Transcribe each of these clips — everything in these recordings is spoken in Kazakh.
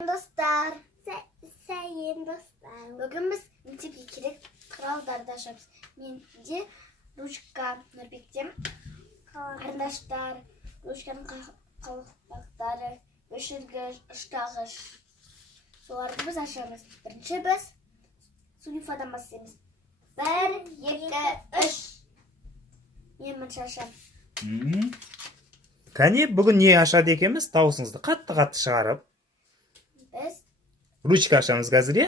Dostlar. Sayın dostlar. Bugün biz Mintip Kirek Kraldar'da yaşıyoruz. Mence Ruşka Nurbek'cim. Arkadaşlar Ruşka'nın kalıpları, göşürgüş, ıştağış. Sonra biz yaşıyoruz. Birinci biz sınıfadan bahsederiz. 1, 2, 3. Мен шашам. Кәне, бүгін не ашады екенбіз? Дауысыңызды қатты-қатты шығарып. Біз Ручка ашамыз қазір, е?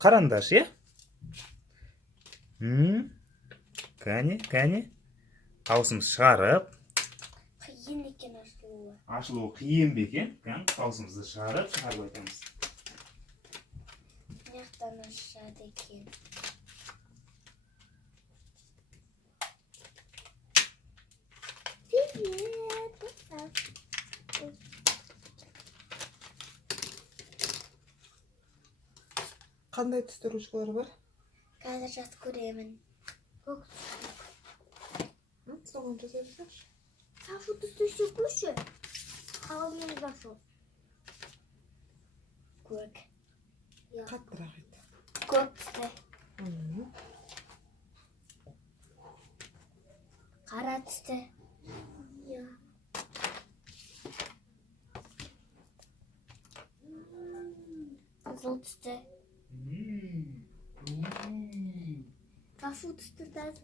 Қарандаш, е? Кәне. Дауысымыз шығарып. қиын екен ашылуы. Ашылуы қиын бе екен? Дауысымызды шығарып айтамыз. Мынаяқтан ашады екен. Қандай түсті ручкалар бар? Қазір жас көремін. Көк Соған жасай жүрсеңші. Сашу түсті көші. Қалымен жасыл. Көк. Қаттырақ ет. Көк түсті. Қара түсті. Қызыл түсті. Сашу түсті даже.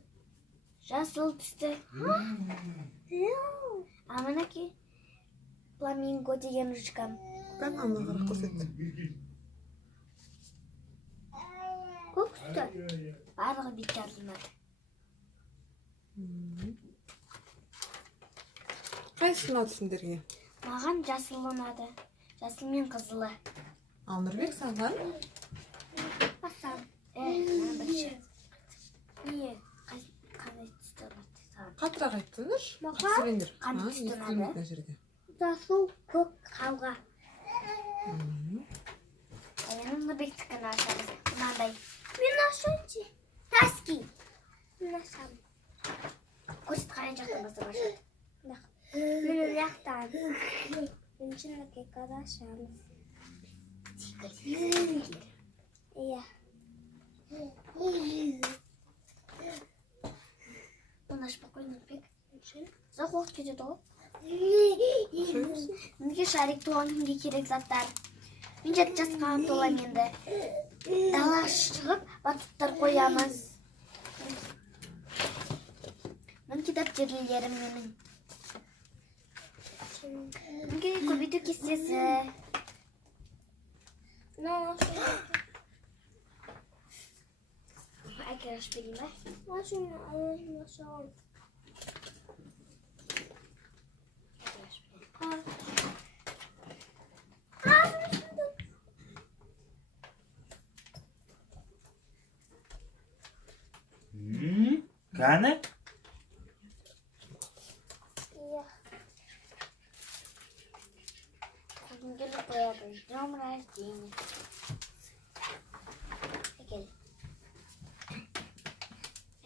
Жасыл түсті. А мінеки фламинго деген ручкам. Кән ана қарақ көрсетті. Көк түсті. Барлығы бетке артылмады. Қайсысын ұнады сендерге? Маған жасыл ұнады. Жасыл мен қызылы. Ал Нұрбек саған? Басам. Бірінші. Не? Қандай түсті ұнады саған? Қаттырақ айтты, Нұр. Маған Қатысыбендер. қандай түсті ұнады? Естілмейтін жерде. Жасыл, көк, қалға. Менің Нұрбектікін ашамыз. Мынандай. Мен ашайыншы. Таски. Мен ашам. Көрсет қайын жақтан бастап ашады. Мен ол жақтан. Мен шынны кекады ашамыз. Иә. Оны ашпақ қой Нұрбек. Ұзақ уақыт кетеді ғой. Менге шарик туған күнге керек заттар. Мен 7 жасқа толамын енді. Дала шығып, батуттар қоямыз. Мен китап жерлерім менің. Менге көбейту кестесі. Әкел ашып берейін бе? Кәне? Келіп қояды. Днем рождения. Әкел.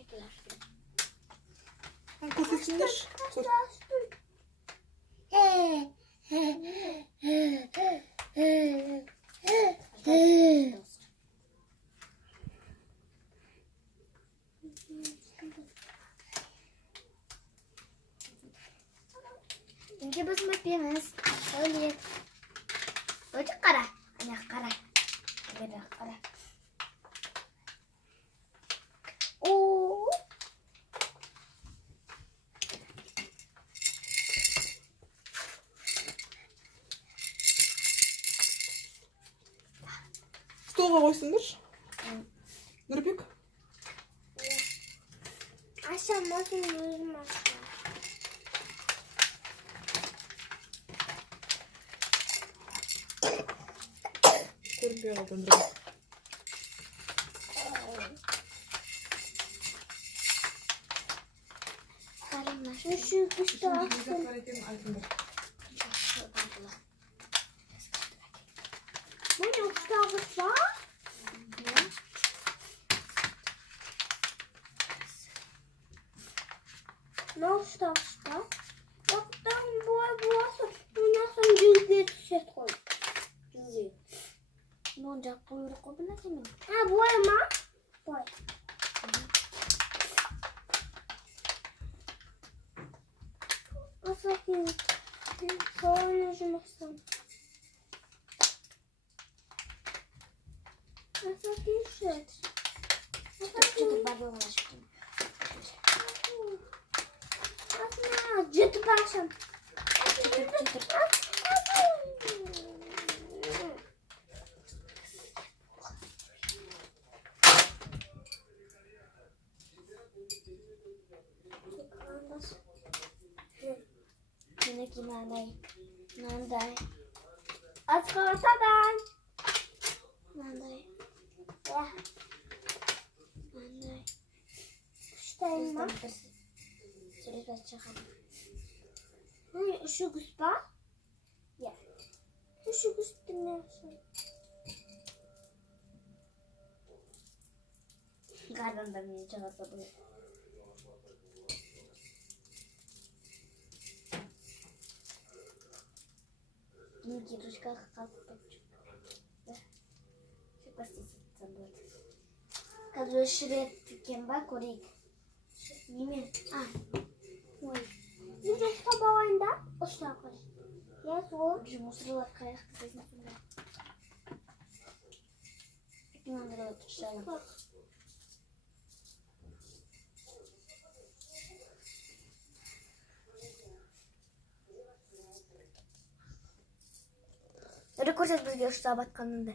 Әкел ашып берейін. Көрсетсіңдер. Енді біз өпеміз. Бөлек. Бөлек қара. Аяқ қара. Бөлек қара. Ооо. Столға қойсыңдар. Нұрбек. Ашамасын өзім ашам. Көрінбей қалды Нұрбек. Қарымаш. Үші күшті Ішінде не ақтым. зат бар екенін айтыңдар. Мен ұқтағыз ба? Ne uçta? Yoktan boy boğası. Bundan sonra yüzde set koy. Oyuncak buyruk o bile kimin? Ha boyama. Boy. Asakın. Sonra şunasın. Asakın şu. Çıtır bari ulaştım. Asma. Cütü başım. Çıtır. Yine ki nanay. Nanday. Asker ortadan. Nanday. Ya. Nanday. Şuradayım ben. Sürüde çıkalım. Şu guspa. Ya. Şu guspa ne? Galiba ben beni çağırsa bunu. Bunu girişka kalkıp çok basit sanırım. Kadro şuraya tıkken bak oraya. Yemin. Ah. Ой. Ну, что с тобой, да? Оставь. Я зло. Уже мусорlar kayak sesini sonra. Bir mandıra oturuşalım. Rekord et bizge şu sabah kanında.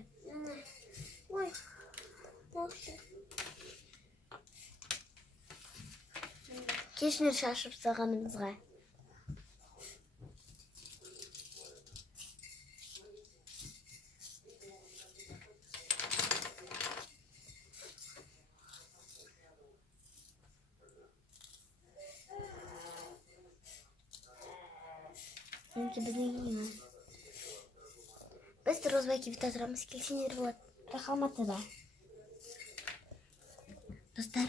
Ой. Дальше. Keşke şaşıp sağanımızga. Sanki bizni yiyor. Biz de rozvayki vitatıramız kelsin yeri var. Rahmat da. Dostlar,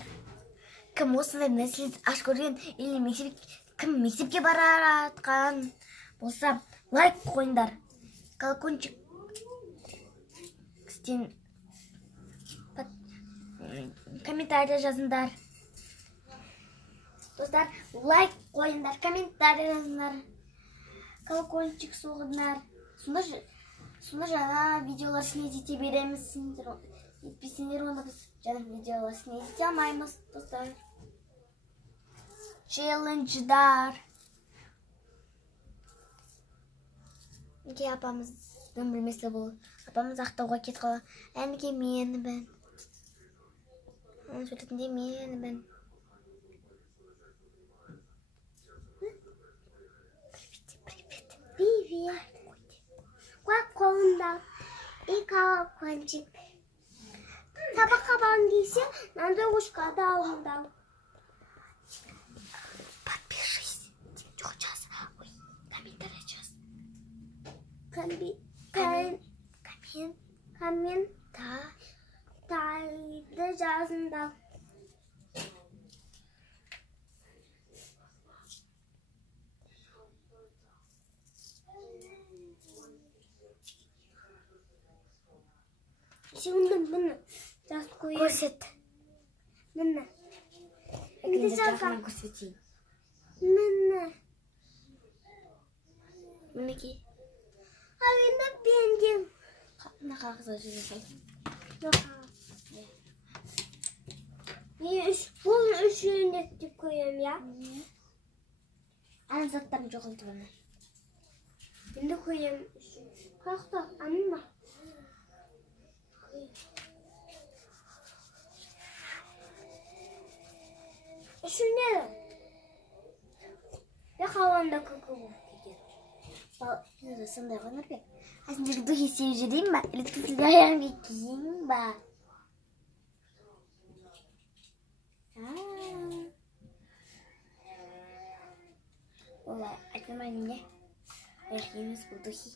kim осындай siz аш көрген или кім мектепке бара жатқан болса лайк қойыңдар, колокольчик істен комментарий жазыңдар. Достар, лайк қойыңдар, комментарий жазыңдар, колокольчик соғыңдар. Сонда жаңа видеолар снять ете береміз. Етпесеңдер оны біз жаңа видеолар снять ете алмаймыз, достар. Челлендждар. Неге апамыздың білмесі бұл. Апамыз ақтауға кетіп қалған. Әнеге менімін. Оның суретінде менімін. Привет. Как колында? И колокольчик. Табаққа барғың келсе, мынандай ушкада алыңдар. Подпишись. Жоқ жаз. Ой, комментарий жаз. Комментарийді жазыңдар. Şimdi bunu yaz koyayım. Көрсет. Mene. Екінші Şimdi жағынан көрсетейін. Mene. Мінекей. Ayında benim. Мына қағазға жазасың. Yok. Niye bunun üçünü de koyayım ya? Ана заттарын жоғалтып ана. Şimdi koyayım. Kalktı anne. Şu ne? Ya havanda koku bu. Сондай ғой Нұрбек. Сендерге духи сеуіп жіберейін ба? Или сізге аяғымға киейін ба? Олай, айтмаймын не? Аяқ емес бұл духи.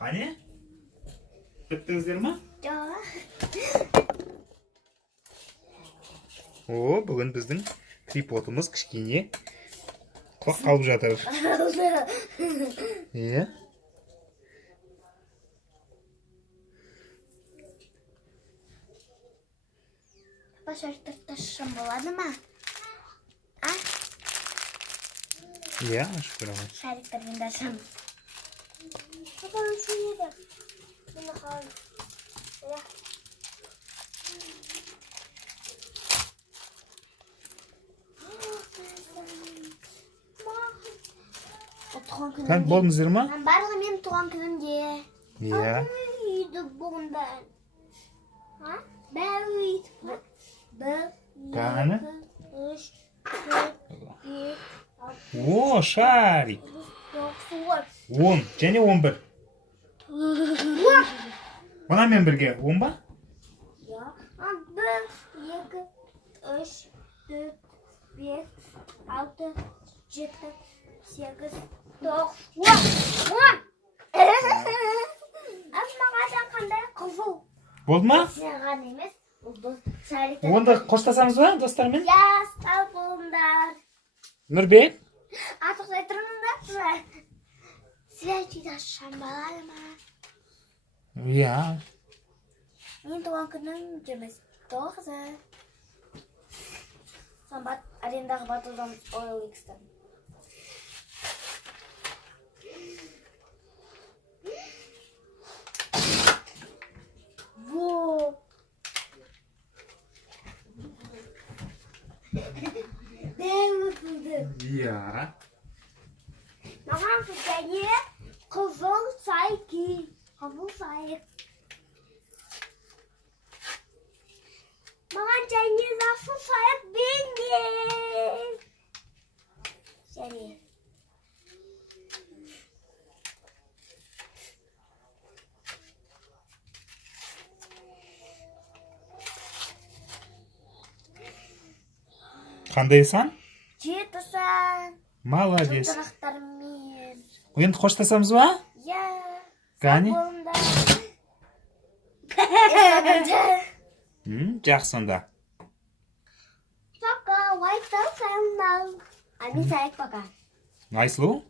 Qani? Bittingizlarmi? Yo'q. O, bugun bizning tripodimiz kichkina. Qoq qolib жатыр. Başartırtışım bo'ladimi? A? Shu ko'raman. Shariklarga dasam. Papa shu yerda. Buni qol. Tug'an kunim. Qani bo'ldingizlarmi? Men baribir men tug'an kunimga. Uyda bundan. Ha? Ben uyda. Qani? 3, 4, 5, O, sharik. 10, және 11. Mana men birga 10 ba? Yok. 1, 2, 3, 4, 5, 6, 7, 8, 9, 10. Amma qachon qanday qizil. Bo'ldimi? Sen emas. Bu shariklar. Onda qo'shtasamizmi, do'stlarmen? Yas, qalbimdar. Nurbek, Atiqlay turmanda. Sizlarga shanbalarmi? Ya. Men tug'an kunim emas. To'g'ri. Sambat arendaga batıldan oylayıksın. Wow. Dev yapıldı. Ya. Mamam fikirli kızıl saygı. Kızıl saygı. Mamam cengiz nasıl saygı benim. Seni. Qandaysan? Cetasan. Молодец. Tırnaklarımın. Endi qo'shtasamizmi? Ya. Qani? Kolumda. Yaxshi unda. Пока, white house and now. Ani sayık bakar. Nayslu?